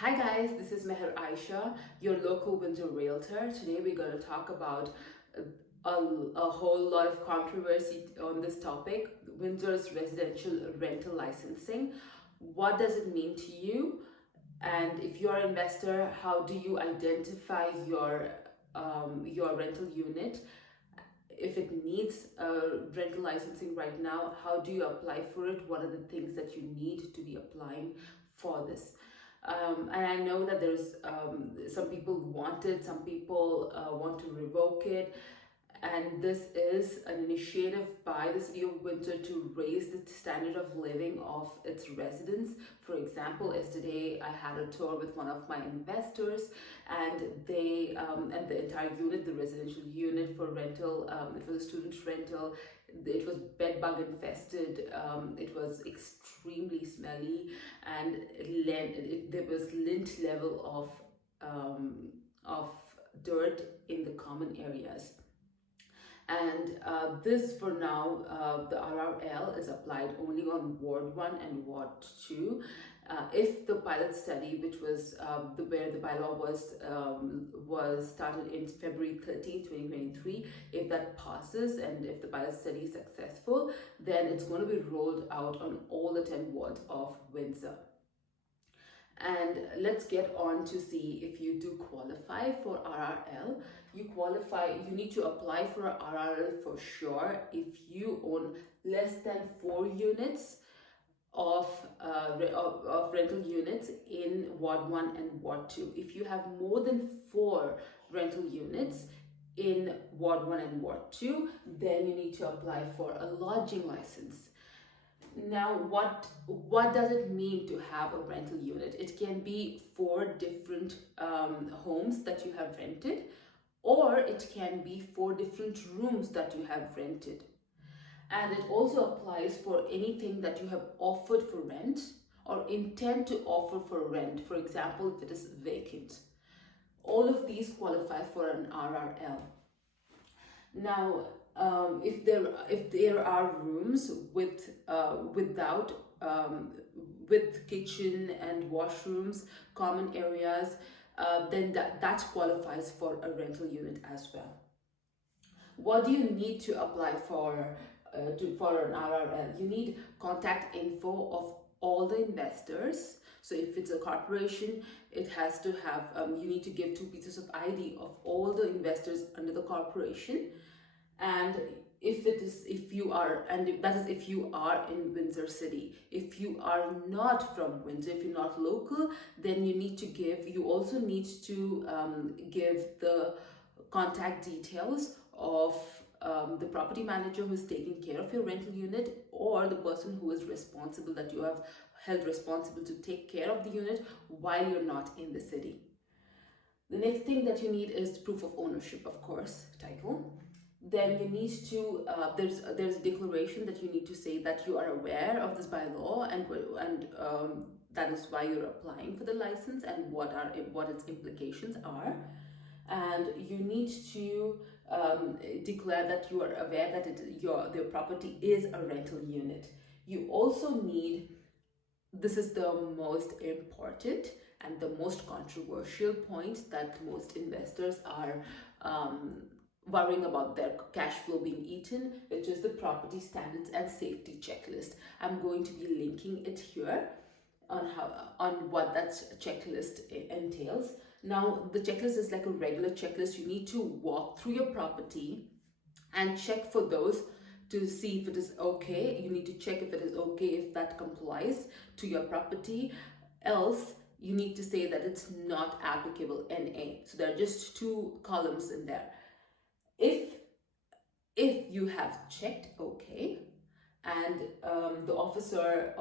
Hi guys, this is AYESHA, your local Windsor realtor. Today we're going to talk about a whole lot of controversy on this topic, Windsor's residential rental licensing. What does it mean to you? And if you're an investor, how do you identify your rental unit? If it needs rental licensing right now, how do you apply for it? What are the things that you need to be applying for this? And I know that there's some people want it, some people want to revoke it, and this is an initiative by the City of Windsor to raise the standard of living of its residents. For example, yesterday I had a tour with one of my investors, and they and the entire unit, the residential unit for rental, for the student rental, it was bed bug infested. It was extremely smelly, and there was lint level of dirt in the common areas. And this for now, the RRL is applied only on Ward 1 and Ward 2. If the pilot study, which was where the bylaw was started in February 13, 2023, if that passes and if the pilot study is successful, then it's going to be rolled out on all the 10 wards of Windsor. And let's get on to see if you do qualify for RRL. You need to apply for RRL for sure if you own less than 4 units of rental units in Ward 1 and Ward 2. If you have more than 4 rental units in Ward 1 and Ward 2, then you need to apply for a lodging license. Now, what does it mean to have a rental unit? It can be 4 different homes that you have rented, or it can be 4 different rooms that you have rented. And it also applies for anything that you have offered for rent or intend to offer for rent. For example, if it is vacant. All of these qualify for an RRL. Now, if there are rooms with kitchen and washrooms, common areas, then that qualifies for a rental unit as well. What do you need to apply for an RRL? You need contact info of all the investors. So if it's a corporation, it has to have, you need to give 2 pieces of ID of all the investors under the corporation. And if you are in Windsor City. If you are not from Windsor, if you're not local, then you also need to give the contact details of the property manager who's taking care of your rental unit, or the person who is responsible, that you have held responsible to take care of the unit while you're not in the city. The next thing that you need is proof of ownership, of course, title. Then you need to there's a declaration that you need to say that you are aware of this bylaw and that is why you're applying for the license and what its implications are. And you need to declare that you are aware that the property is a rental unit. You also need, this is the most important and the most controversial point that most investors are worrying about their cash flow being eaten, which is the property standards and safety checklist. I'm going to be linking it here on what that checklist entails. Now, the checklist is like a regular checklist. You need to walk through your property and check for those to see if it is okay. You need to check if it is okay, if that complies to your property. Else, you need to say that it's not applicable, NA. So there are just 2 columns in there. If you have checked okay, and the officer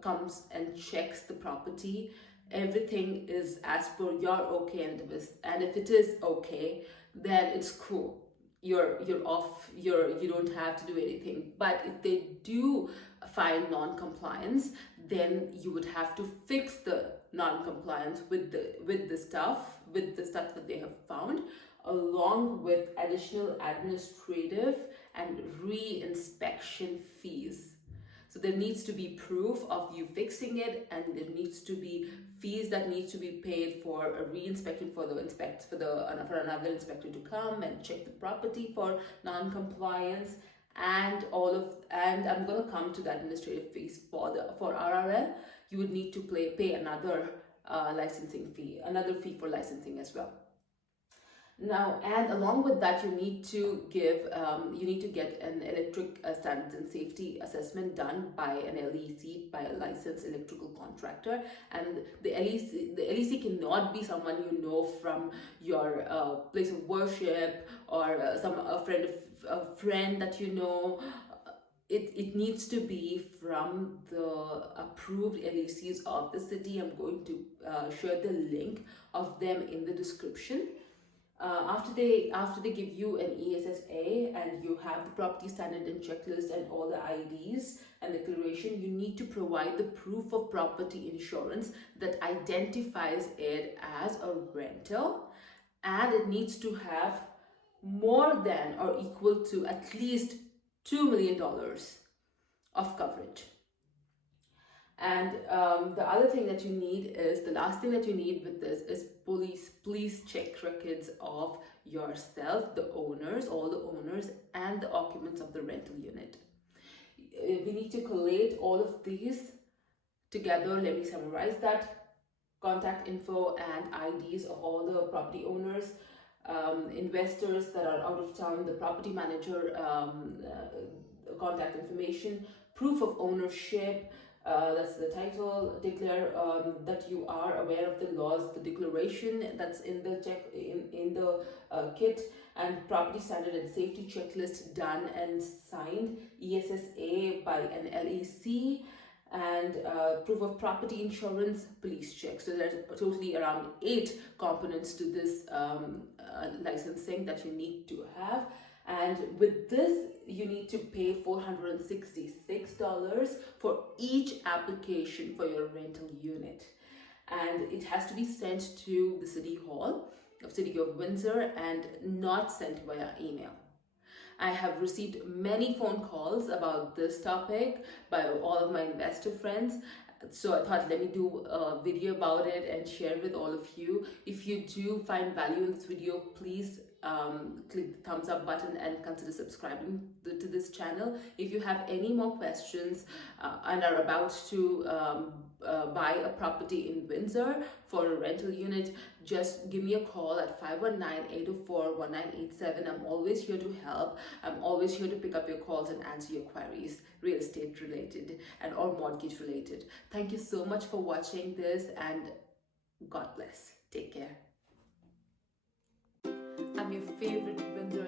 comes and checks the property, everything is as per your okay, and if it is okay, then it's cool. You're off. You don't have to do anything. But if they do find non-compliance, then you would have to fix the non-compliance with the stuff that they have found, along with additional administrative and re-inspection fees. So there needs to be proof of you fixing it, and there needs to be fees that need to be paid for a re-inspection for another inspector to come and check the property for non-compliance, and I'm going to come to the administrative fees for RRL. You would need to pay another licensing fee, another fee for licensing as well. Now, and along with that, you need to get an electric standards and safety assessment done by an LEC, by a licensed electrical contractor. And the LEC cannot be someone you know from your place of worship, or a friend that you know. It needs to be from the approved LECs of the city. I'm going to share the link of them in the description. After they give you an ESSA and you have the property standard and checklist and all the IDs and declaration, you need to provide the proof of property insurance that identifies it as a rental, and it needs to have more than or equal to at least $2 million of coverage. And the other thing that you need is, the last thing that you need with this is police check records of yourself, all the owners and the occupants of the rental unit. We need to collate all of these together. Let me summarize that. Contact info and IDs of all the property owners, investors that are out of town, the property manager contact information, proof of ownership, that's the title, declare that you are aware of the laws, the declaration that's in the kit, and property standard and safety checklist done and signed, ESSA by an LEC, and proof of property insurance, police check. So there's totally around 8 components to this licensing that you need to have. And with this, you need to pay $466 for each application for your rental unit. And it has to be sent to the City Hall of City of Windsor and not sent via email. I have received many phone calls about this topic by all of my investor friends. So I thought, let me do a video about it and share with all of you. If you do find value in this video, please click the thumbs up button and consider subscribing to this channel. If you have any more questions and are about to buy a property in Windsor for a rental unit, just give me a call at 519-804-1987. I'm always here to help. I'm always here to pick up your calls and answer your queries, real estate related or mortgage related. Thank you so much for watching this, and God bless. Take care. I'm your favorite Windsor